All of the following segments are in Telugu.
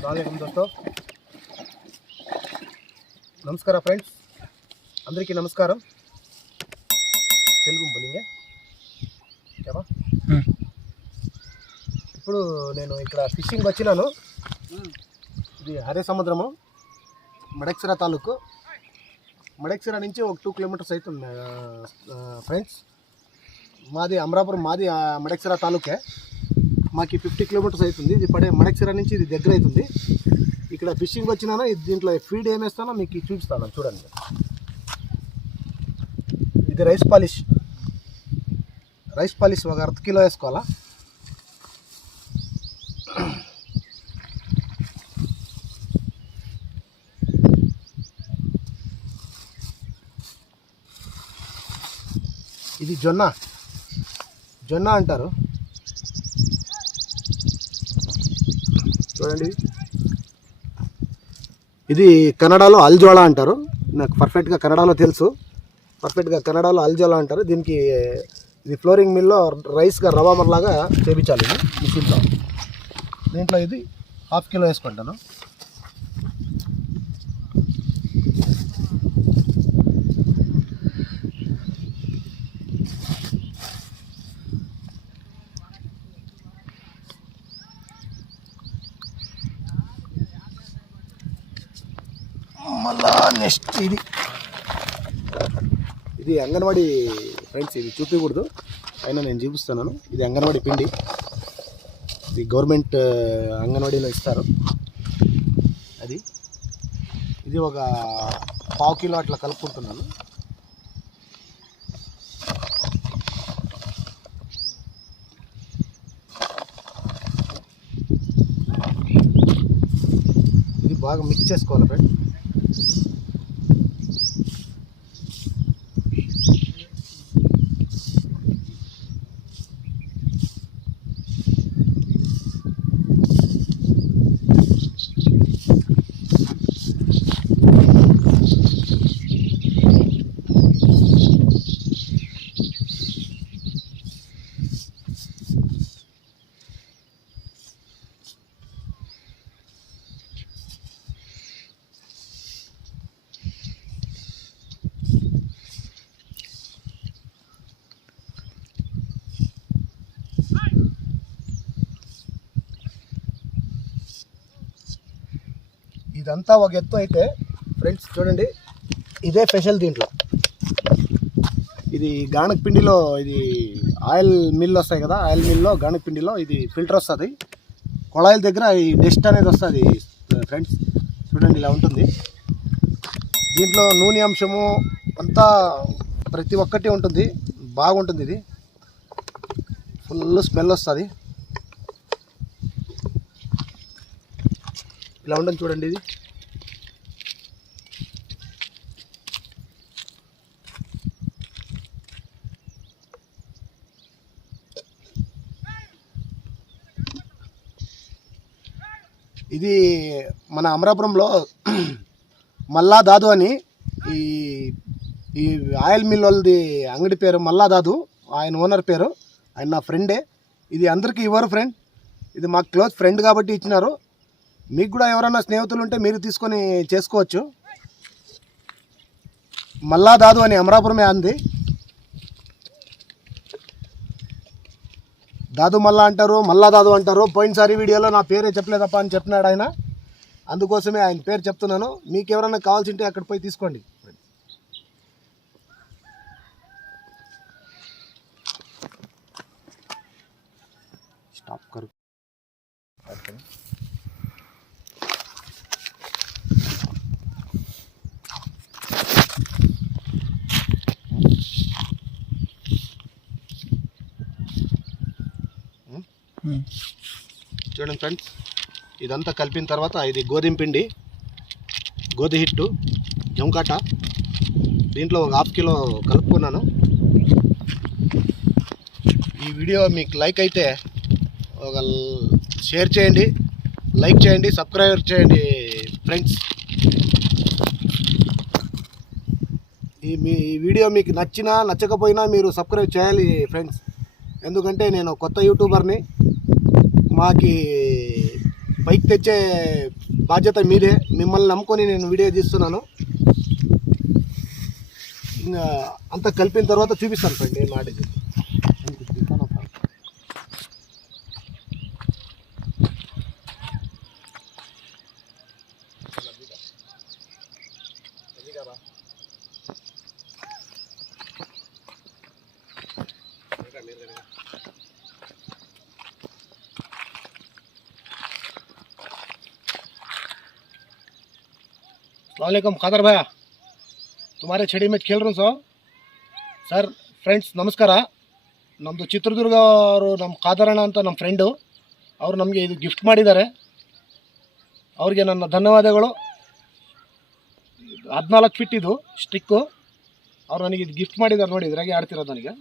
अस्सलामुअलैकुम दोस्तों, नमस्कार फ्रेंड्स, अंदरिकी नमस्कार। तेलुगु बोलेंगे क्या ఇప్పుడు నేను ఇక్కడ ఫిషింగ్ వచ్చినాను। ఇది హరే సముద్రము, మడక్సిరా తాలూకు। మడక్సిరా నుంచి ఒక 2 కిలోమీటర్స్ అవుతుంది ఫ్రెండ్స్। మాది అమరాపురం, మాది మడక్సిరా తాలూకే। మాకు 50 కిలోమీటర్స్ అవుతుంది। ఇది పడే మడక్సిరా నుంచి ఇది దగ్గర అవుతుంది। ఇక్కడ ఫిషింగ్ వచ్చినాను। దీంట్లో ఫీడ్ ఏమేస్తానో మీకు చూపిస్తాను, చూడండి। ఇది రైస్ పాలిష్ ఒక 1/2 కిలో వేసుకోవాలా। ఇది జొన్న అంటారు చూడండి। ఇది కన్నడలో అల్జోళ అంటారు। నాకు పర్ఫెక్ట్గా కన్నడలో తెలుసు, కన్నడలో అల్జోళ అంటారు దీనికి। ఇది ఫ్లోరింగ్ మిల్లో రైస్గా రవా మరలాగా చేపించాలి ఇది మిషన్లో। దీంట్లో ఇది 1/2 కిలో వేసుకుంటాను। మళ్ళా నెక్స్ట్ ఇది అంగన్వాడీ ఫ్రెండ్స్, ఇది చూపించకూడదు అయినా నేను చూపిస్తున్నాను। ఇది అంగన్వాడీ పిండి, ఇది గవర్నమెంట్ అంగన్వాడీలో ఇస్తారు। ఇది ఒక 1/2 కిలో అట్లా కలుపుకుంటున్నాను। ఇది బాగా మిక్స్ చేసుకోవాలి ఫ్రెండ్। ఇదంతా ఒక ఎత్తు అయితే ఫ్రెండ్స్ చూడండి, ఇదే స్పెషల్ దీంట్లో। ఇది గానక పిండిలో, ఇది ఆయిల్ మిల్ వస్తాయి కదా, ఆయిల్ మిల్లో గానక పిండిలో ఇది ఫిల్టర్ వస్తుంది। కొళాయిల దగ్గర ఈ డస్ట్ అనేది వస్తుంది ఫ్రెండ్స్, చూడండి ఇలా ఉంటుంది। దీంట్లో నూనె అంశము అంతా ప్రతి ఒక్కటి ఉంటుంది, బాగుంటుంది। ఇది ఫుల్ స్మెల్ వస్తుంది, ఇలా ఉంటుంది చూడండి। ఇది మన అమరాపురంలో మల్లా దాదు అని ఈ ఆయిల్ మిల్ వాళ్ళది అంగడి పేరు మల్లా దాదు, ఆయన ఓనర్ పేరు, ఆయన నా ఫ్రెండే। ఇది అందరికీ ఇవ్వరు ఫ్రెండ్, ఇది మాకు క్లోజ్ ఫ్రెండ్ కాబట్టి ఇచ్చినారు। మీకు కూడా ఎవరైనా స్నేహితులు ఉంటే మీరు తీసుకొని చేసుకోవచ్చు। మల్లా దాదు అని అమరాపురమే అంది, దాదు మల్లా అంటారు, మల్లా దాదు అంటారు। పోయినసారి వీడియోలో నా పేరే చెప్పలేదప్ప అని చెప్పినాడు ఆయన, అందుకోసమే ఆయన పేరు చెప్తున్నాను। మీకు ఎవరైనా కావాల్సి ఉంటే అక్కడ పోయి తీసుకోండి। స్టాప్ కరు చూడండి ఫ్రెండ్స్, ఇదంతా కలిపిన తర్వాత ఇది గోధుమ పిండి, గోధుమ హిట్టు, జంకాట, దీంట్లో ఒక 1/2 కిలో కలుపుకున్నాను। ఈ వీడియో మీకు లైక్ అయితే ఒక షేర్ చేయండి, లైక్ చేయండి, సబ్స్క్రైబ్ చేయండి ఫ్రెండ్స్। ఈ వీడియో మీకు నచ్చినా నచ్చకపోయినా మీరు సబ్స్క్రైబ్ చేయాలి ఫ్రెండ్స్, ఎందుకంటే నేను కొత్త యూట్యూబర్ని। మాకి పైకి తెచ్చే బాధ్యత మీదే. మిమ్మల్ని నమ్ముకొని నేను వీడియో తీస్తున్నాను. ఇంకా అంతా కలిపిన తర్వాత చూపిస్తాను ఫ్రెండ్ నేను ఆడేది. अस्सलामुअलैकुम खादर भैया, तुम्हारे छड़ी में खेल रहा हूँ सर. ಫ್ರೆಂಡ್ಸ್ ನಮಸ್ಕಾರ. ನಮ್ಮದು ಚಿತ್ರದುರ್ಗ ಅವರು ನಮ್ಮ ಖಾದರಣ್ಣ ಅಂತ ನಮ್ಮ ಫ್ರೆಂಡು ಅವರು ನಮಗೆ ಇದು ಗಿಫ್ಟ್ ಮಾಡಿದ್ದಾರೆ. ಅವ್ರಿಗೆ ನನ್ನ ಧನ್ಯವಾದಗಳು. 14 ಫೀಟ್ ಇದು ಸ್ಟಿಕ್ಕು. ಅವ್ರು ನನಗೆ ಇದು ಗಿಫ್ಟ್ ಮಾಡಿದ್ದಾರೆ. ನೋಡಿ ಇದ್ರಾಗೆ ಆಡ್ತಿರೋದು ನನಗೆ.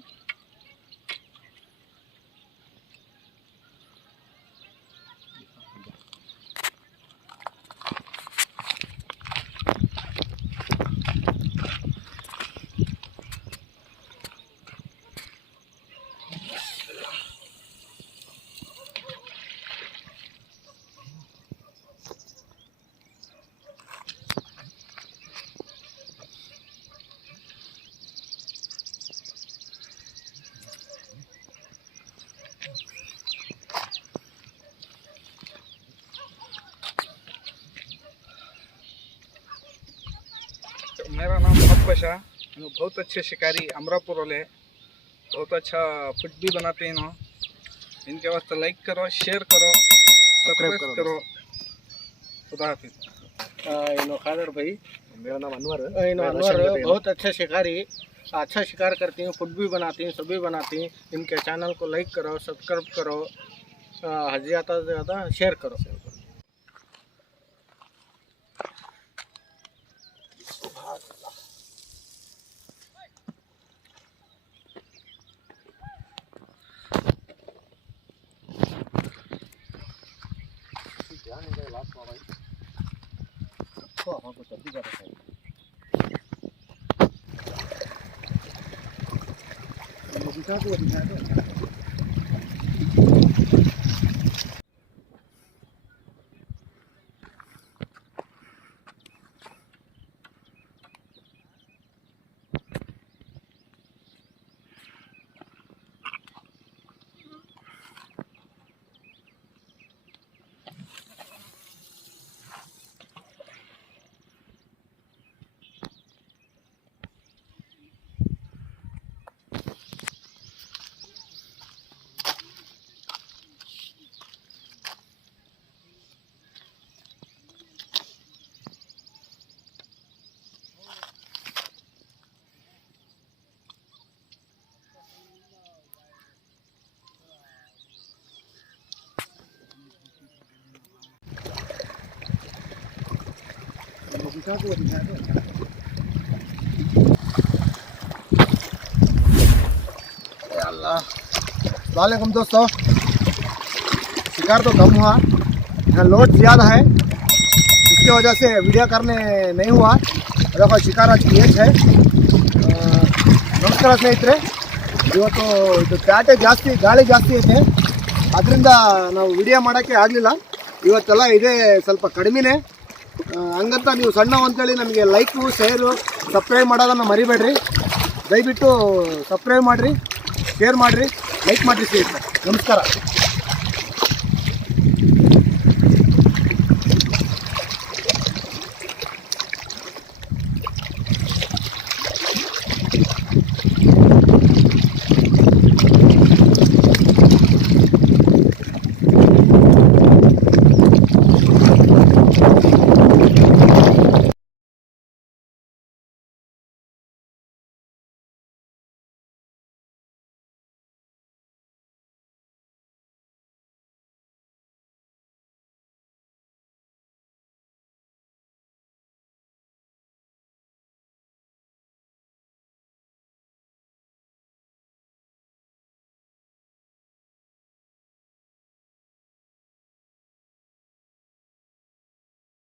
मेरा नाम मोहम्मद बशा, बहुत अच्छे शिकारी अमरापुर वाले, बहुत अच्छा फुट भी बनाते हैं इन्हों. इनके वास्ते लाइक करो, शेयर करो, सब्सक्राइब करो. खुदा हाफिज. इनो खादर भाई, मेरा नाम अनवर है. अनवर बहुत अच्छे शिकारी, अच्छा शिकार करती हैं, फुट भी बनाती हैं, सभी बनाती हैं. इनके चैनल को लाइक करो, सब्सक्राइब करो, ज़्यादा से ज़्यादा शेयर करो. अस्सलामुअलैकुम दोस्तों, शिकार तो कम हुआ, यहाँ लोड ज़्यादा है, उसकी वजह से वीडियो करने नहीं हुआ. देखो शिकार आज ಏಜ್ है. ನಮಸ್ಕಾರ ಸ್ನೇಹಿತರೆ, ಇವತ್ತು ಇದು ಪ್ಯಾಟೆ ಜಾಸ್ತಿ, ಗಾಳಿ ಜಾಸ್ತಿ ಐತೆ, ಅದರಿಂದ ನಾವು ವಿಡಿಯೋ ಮಾಡೋಕ್ಕೆ ಆಗಲಿಲ್ಲ. ಇವತ್ತೆಲ್ಲ ಇದೆ ಸ್ವಲ್ಪ ಕಡಿಮೆನೇ. ಹಂಗಂತ ನೀವು ಸಣ್ಣವು ಅಂತೇಳಿ ನಮಗೆ ಲೈಕು, ಶೇರು, ಸಬ್ಸ್ಕ್ರೈಬ್ ಮಾಡೋದನ್ನು ಮರಿಬೇಡ್ರಿ. ದಯವಿಟ್ಟು ಸಬ್ಸ್ಕ್ರೈಬ್ ಮಾಡಿರಿ, ಶೇರ್ ಮಾಡಿರಿ, ಲೈಕ್ ಮಾಡಿರಿ ಸ್ನೇಹಿತರೆ. ನಮಸ್ಕಾರ.